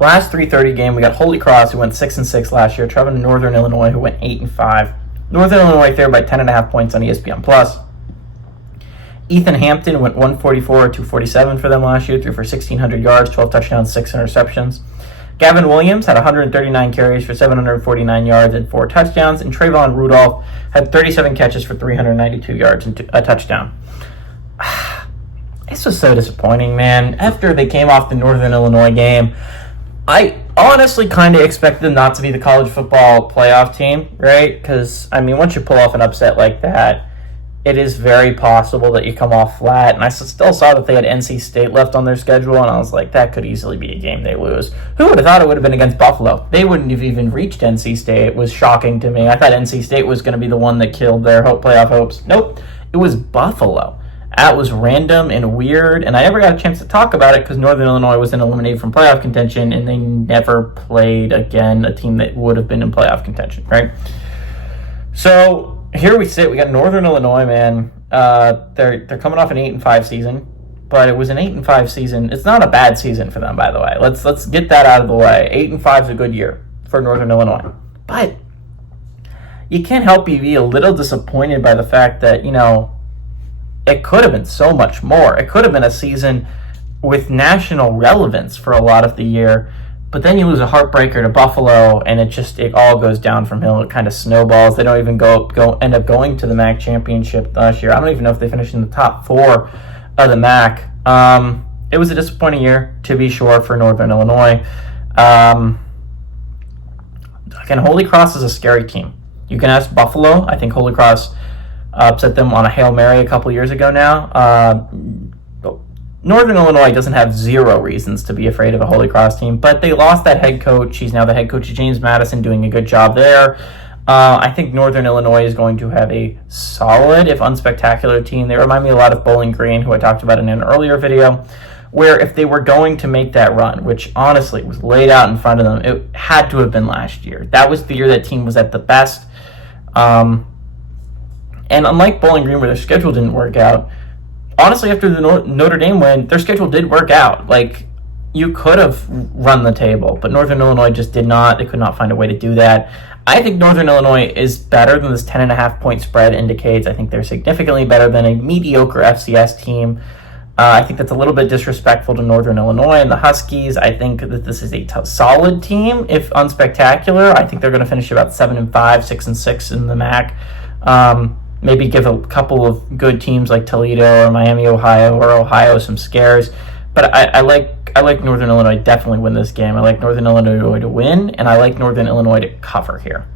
Last 3:30 game, we got Holy Cross, who went 6-6 last year. Traveling to Northern Illinois, who went 8-5. Northern Illinois favored by 10.5 points on ESPN Plus. Ethan Hampton went 144-247 for them last year, threw for 1,600 yards, 12 touchdowns, 6 interceptions. Gavin Williams had 139 carries for 749 yards and 4 touchdowns, and Trayvon Rudolph had 37 catches for 392 yards and a touchdown. This was so disappointing, man. After they came off the Northern Illinois game, I honestly kind of expected them not to be the college football playoff team, right? Because, I mean, once you pull off an upset like that, it is very possible that you come off flat. And I still saw that they had NC State left on their schedule, and I was like, that could easily be a game they lose. Who would have thought it would have been against Buffalo? They wouldn't have even reached NC State. It was shocking to me. I thought NC State was going to be the one that killed their playoff hopes. Nope, it was Buffalo. That was random and weird, and I never got a chance to talk about it because Northern Illinois was eliminated from playoff contention, and they never played again a team that would have been in playoff contention, right? So here we sit. We got Northern Illinois, man. They're coming off an 8-5 season, but it was an 8-5 season. It's not a bad season for them, by the way. Let's get that out of the way. 8-5 is a good year for Northern Illinois, but you can't help but be a little disappointed by the fact that, you know, it could have been so much more. It could have been a season with national relevance for a lot of the year, but then you lose a heartbreaker to Buffalo, and it all goes down from hill. It kind of snowballs. They don't even end up going to the MAC championship last year. I don't even know if they finished in the top 4 of the MAC. It was a disappointing year, to be sure, for Northern Illinois. Again, Holy Cross is a scary team. You can ask Buffalo. I think Holy Cross upset them on a Hail Mary a couple years ago now. Northern Illinois doesn't have zero reasons to be afraid of a Holy Cross team, but they lost that head coach. He's now the head coach of James Madison, doing a good job there. I think Northern Illinois is going to have a solid, if unspectacular, team. They remind me a lot of Bowling Green, who I talked about in an earlier video, where if they were going to make that run, which honestly was laid out in front of them, it had to have been last year. That was the year that team was at the best. And unlike Bowling Green, where their schedule didn't work out, honestly, after the Notre Dame win, their schedule did work out. Like, you could have run the table, but Northern Illinois just did not. They could not find a way to do that. I think Northern Illinois is better than this 10.5 point spread indicates. I think they're significantly better than a mediocre FCS team. I think that's a little bit disrespectful to Northern Illinois and the Huskies. I think that this is a solid team, if unspectacular. I think they're going to finish about 7-5, 6-6 in the MAC. Maybe give a couple of good teams like Toledo or Miami, Ohio some scares. But I like Northern Illinois definitely win this game. I like Northern Illinois to win, and I like Northern Illinois to cover here.